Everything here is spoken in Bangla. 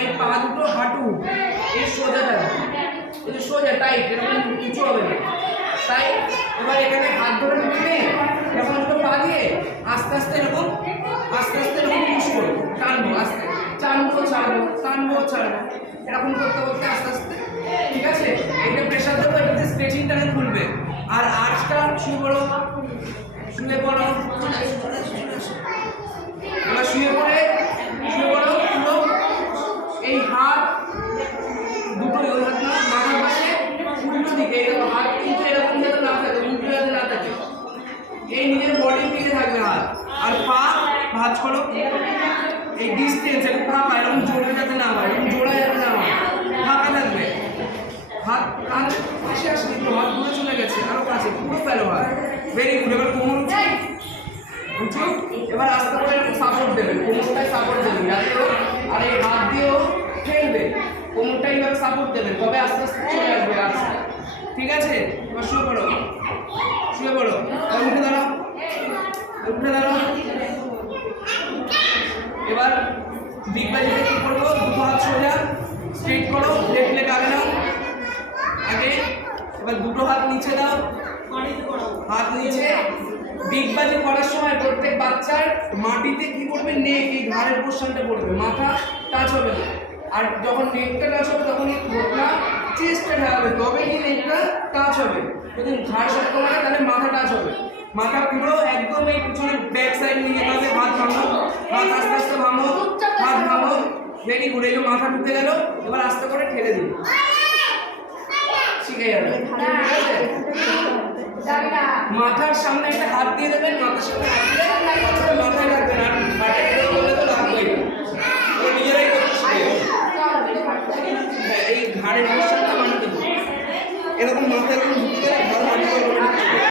এই পা দুটো হাঁটু এই সোজা থাকবে, এই যে সোজা টাইট, এরকম কিছু হবে না তাই। এবার এখানে হাত ধরে টেনে যখন দুটো পা দিয়ে আস্তে আস্তে এরকম পুশ করবো, টানবো, আস্তে টানবো ছাড়বো, টানবো ছাড়বো, এরকম করতে করতে আস্তে আস্তে, ঠিক আছে। এটা প্রেশার দেবো, এটাতে স্ট্রেচিং টানে খুলবে। আর আর্চটা শুয়ে পড়ো, শুয়ে পড়ো, এবার শুয়ে পড়ো পুরো এই হাত দুটো ওই হাত না মাথার পাশে উল্টো দিকে, এরকম হাত কিন্তু এরকম যাতে না থাকে, উল্টো যাতে না থাকে, এই নিজের বডির দিকে থাকবে হাত। আর পা ভাঁজ করো, এই ডিস্টেন্স একটু ফাঁকা, এরকম জোরে যাতে না হয়, এরকম জোড়া যাতে না হয়, ফাঁকা থাকবে। হাত কাঁধ পাশে আসলে একটু হাত দূরে চলে গেছে, আরো কাছে, পুরো ফেলো হাত, ভেরি গুড। এবার কোমর উঁচু, এবার আস্তে করে একটু সাপোর্ট দেবে, কোমরটাই সাপোর্ট দেবে যাতে ও, আর এই হাত দিয়েও ঠেলবে, কোমরটা এইভাবে সাপোর্ট দেবে, তবে আস্তে আস্তে চলে আসবে রাস্তা, ঠিক আছে। এবার শুয়ে পড়ো, শুয়ে পড়ো, উঠে দাঁড়াও, উঠে দাঁড়াও। এবার বিগ বাজিতে কি করবো, দুটো হাত সোজা স্ট্রেট করো, লেফট লেগ আগে নাও আগে, এবার দুটো হাত নিচে দাও, হাত নিচে। বিগ বাজি করার সময় প্রত্যেক বাচ্চার মাটিতে কি করবে, নেক, এই ঘাড়ের পোর্শনটা পড়বে, মাথা টাচ হবে না। আর যখন নেকটা টাচ হবে তখন এই ঘোড়া চেস্টটা ঢালবে, তবে এই নেকটা টাচ হবে। যদি ঘাড় শক্ত হয় তাহলে মাথা টাচ হবে, মাথা পুরো একদম এই পিছনে ব্যাক সাইড নিয়ে যেতে হবে। হাত ভাঙো, হাত আস্তে আস্তে ভাঙো, হাত ভাঙো, ভেরি গুড। এই মাথা ঢুকে গেল, এবার আস্তে করে ঠেলে দিন, শিখে যাবে, ঠিক আছে। মাথার সামনে একটা হাত দিয়ে দেবেন, মাথার সামনে হাত দিয়ে মাথায় রাখবেন, আর হাতে করলে তো লাগবেই, ও নিজেরাই করতে শিখে যাবে। এই ঘাড়ের পোর্শনটা বানিয়ে দেবো, এরকম মাথায় এরকম ঢুকে গেলে ঘাড় বানিয়ে